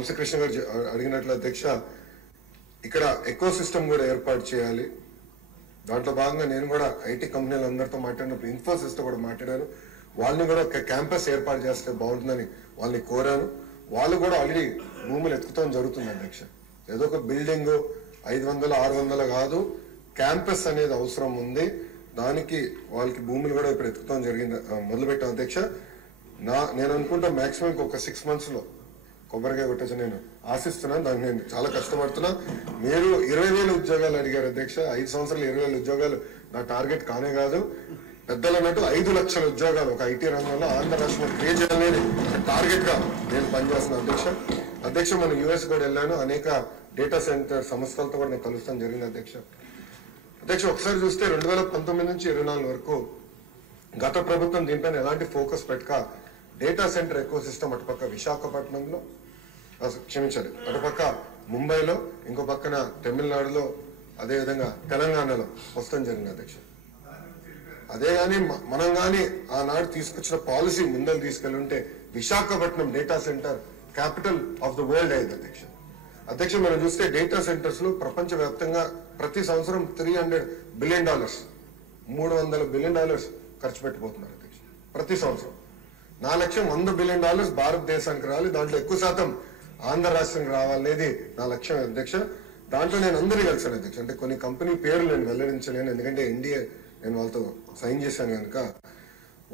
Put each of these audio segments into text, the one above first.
వంశకృష్ణ గారు అడిగినట్లు అధ్యక్ష ఇక్కడ ఎకో సిస్టమ్ కూడా ఏర్పాటు చేయాలి. దాంట్లో భాగంగా నేను కూడా ఐటీ కంపెనీలందరితో మాట్లాడినప్పుడు ఇన్ఫోసిస్ తో కూడా మాట్లాడాను. వాళ్ళని కూడా ఒక క్యాంపస్ ఏర్పాటు చేస్తే బాగుంటుందని వాళ్ళని కోరాను. వాళ్ళు కూడా ఆల్రెడీ భూములు ఎత్తుకుతాం జరుగుతుంది అధ్యక్ష. ఏదో ఒక బిల్డింగ్ 500 600 కాదు, క్యాంపస్ అనేది అవసరం ఉంది. దానికి వాళ్ళకి భూములు కూడా ఇప్పుడు ఎత్తుకుతాం జరిగింది, మొదలుపెట్టాం అధ్యక్ష. నేను అనుకుంటా మాక్సిమం ఒక 6 months లో కొబ్బరికాయ కొట్టచ్చు నేను ఆశిస్తున్నాను. దానికి నేను చాలా కష్టపడుతున్నా. మీరు 20,000 ఉద్యోగాలు అడిగారు అధ్యక్ష. 5 సంవత్సరాలు 20,000 ఉద్యోగాలు నా టార్గెట్ కానే కాదు. పెద్దలు అన్నట్టు 5 లక్షల ఉద్యోగాలు ఒక ఐటీ రంగంలో ఆంధ్ర రాష్ట్రంలో క్రియేట్ చేయాలనేది టార్గెట్ గా నేను పనిచేస్తున్నాను అధ్యక్ష. మనం యుఎస్ కూడా వెళ్ళాను. అనేక డేటా సెంటర్ సంస్థలతో కూడా నేను కలుస్తాను జరిగింది అధ్యక్ష. ఒకసారి చూస్తే 2019 నుంచి 24 వరకు గత ప్రభుత్వం దీనిపైన ఎలాంటి ఫోకస్ పెట్టక డేటా సెంటర్ ఎకో సిస్టమ్ అటుపక్క విశాఖపట్నంలో, క్షమించాలి, అటుపక్క ముంబైలో, ఇంకో పక్కన తమిళనాడులో, అదేవిధంగా తెలంగాణలో వస్తాం జరిగింది అధ్యక్ష. అదే గాని మనం గాని ఆనాడు తీసుకొచ్చిన పాలసీ ముందలు తీసుకెళ్ళి ఉంటే Visakhapatnam data centre capital of the world అయింది అధ్యక్ష. మనం చూస్తే డేటా సెంటర్స్ లో ప్రపంచ వ్యాప్తంగా ప్రతి సంవత్సరం $300 బిలియన్ $300 బిలియన్ ఖర్చు పెట్టిపోతున్నారు అధ్యక్ష. ప్రతి సంవత్సరం నా లక్ష్యం $100 బిలియన్ భారతదేశానికి రావాలి. దాంట్లో ఎక్కువ శాతం ఆంధ్ర రాష్ట్రానికి రావాలనేది నా లక్ష్యం అధ్యక్ష. దాంట్లో నేను అందరూ కలిసాను అధ్యక్ష. అంటే కొన్ని కంపెనీ పేర్లు నేను వెల్లడించలేను, ఎందుకంటే ఎన్డీఏ నేను వాళ్ళతో సైన్ చేశాను కనుక.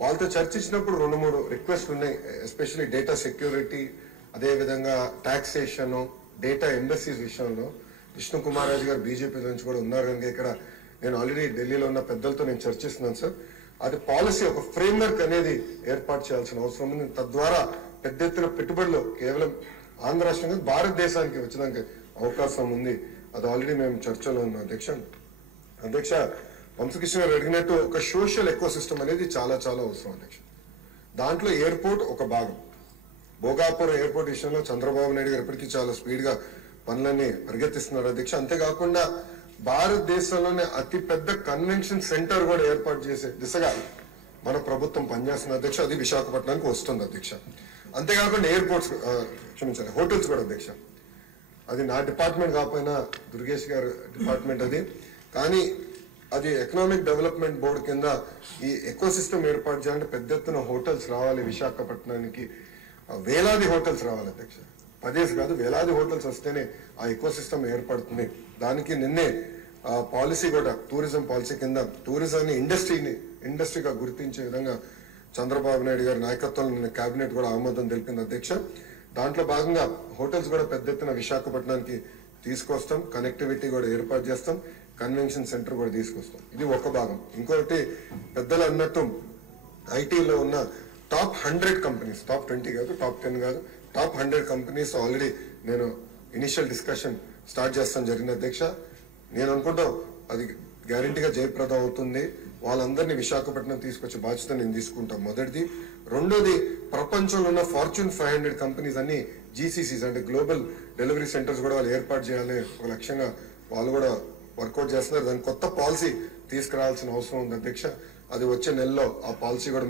వాళ్ళతో చర్చించినప్పుడు 2-3 రిక్వెస్ట్లు ఉన్నాయి. ఎస్పెషల్లీ డేటా సెక్యూరిటీ, అదేవిధంగా టాక్సేషన్, డేటా ఎంబసీస్ విషయంలో. విష్ణు కుమార్ రాజు గారు బీజేపీ నుంచి కూడా ఉన్నారు కనుక ఇక్కడ నేను ఆల్రెడీ ఢిల్లీలో ఉన్న పెద్దలతో నేను చర్చిస్తున్నాను సార్. అది పాలసీ ఒక ఫ్రేమ్వర్క్ అనేది ఏర్పాటు చేయాల్సిన అవసరం ఉంది. తద్వారా పెద్ద ఎత్తున పెట్టుబడులు కేవలం ఆంధ్ర రాష్ట్రంగా భారతదేశానికి వచ్చడానికి అవకాశం ఉంది. అది ఆల్రెడీ మేము చర్చలో ఉన్నాం అధ్యక్ష. వంశకృష్ణ గారు అడిగినట్టు ఒక సోషల్ ఎకో సిస్టమ్ అనేది చాలా చాలా అవసరం అధ్యక్ష. దాంట్లో ఎయిర్పోర్ట్ ఒక భాగం. భోగాపురం ఎయిర్పోర్ట్ విషయంలో చంద్రబాబు నాయుడు గారు ఇప్పటికీ చాలా స్పీడ్ గా పనులన్నీ పరిగెత్తిస్తున్నారు అధ్యక్ష. అంతేకాకుండా భారతదేశంలోనే అతి పెద్ద కన్వెన్షన్ సెంటర్ కూడా ఏర్పాటు చేసే దిశగా మన ప్రభుత్వం పనిచేస్తున్న అధ్యక్ష. అది విశాఖపట్నానికి వస్తుంది అధ్యక్ష. అంతేకాకుండా ఎయిర్పోర్ట్స్, క్షమించాలి, హోటల్స్ కూడా అధ్యక్ష. అది నా డిపార్ట్మెంట్ కాకపోయినా దుర్గేష్ గారు డిపార్ట్మెంట్ అది. కానీ అది ఎకనామిక్ డెవలప్మెంట్ బోర్డు కింద ఈ ఎకో సిస్టమ్ ఏర్పాటు చేయాలంటే పెద్ద ఎత్తున హోటల్స్ రావాలి విశాఖపట్నానికి. వేలాది హోటల్స్ రావాలి అధ్యక్ష. 10 కాదు, వేలాది హోటల్స్ వస్తేనే ఆ ఎకో సిస్టమ్ ఏర్పడుతుంది. దానికి నిన్నే పాలసీ కూడా టూరిజం పాలసీ కింద టూరిజాన్ని ఇండస్ట్రీగా గుర్తించే విధంగా చంద్రబాబు నాయుడు గారి నాయకత్వంలో నిన్న కేబినెట్ కూడా ఆమోదం తెలిపింది అధ్యక్ష. దాంట్లో భాగంగా హోటల్స్ కూడా పెద్ద ఎత్తున విశాఖపట్నానికి తీసుకొస్తాం. కనెక్టివిటీ కూడా ఏర్పాటు చేస్తాం. కన్వెన్షన్ సెంటర్ కూడా తీసుకొస్తాం. ఇది ఒక భాగం. ఇంకొకటి పెద్దలు అన్నట్టు ఐటీలో ఉన్న టాప్ 100 కంపెనీస్, టాప్ 20 కాదు, టాప్ 10 కాదు, టాప్ 100 కంపెనీస్ ఆల్రెడీ నేను ఇనిషియల్ డిస్కషన్ స్టార్ట్ చేస్తాను జరిగింది అధ్యక్ష. నేను అనుకుంటాం అది గ్యారంటీగా జయప్రదం అవుతుంది. వాళ్ళందరినీ విశాఖపట్నం తీసుకొచ్చే బాధ్యత నేను తీసుకుంటాను, మొదటిది. రెండోది, ప్రపంచంలో ఉన్న Fortune 500 కంపెనీస్ అన్ని జీసీసీస్ అంటే గ్లోబల్ డెలివరీ సెంటర్స్ కూడా వాళ్ళు ఏర్పాటు చేయాలని ఒక లక్ష్యంగా వాళ్ళు కూడా వర్కౌట్ చేస్తున్నారు. దానికి కొత్త పాలసీ తీసుకురావాల్సిన అవసరం ఉంది అధ్యక్ష. అది వచ్చే నెలలో ఆ పాలసీ కూడా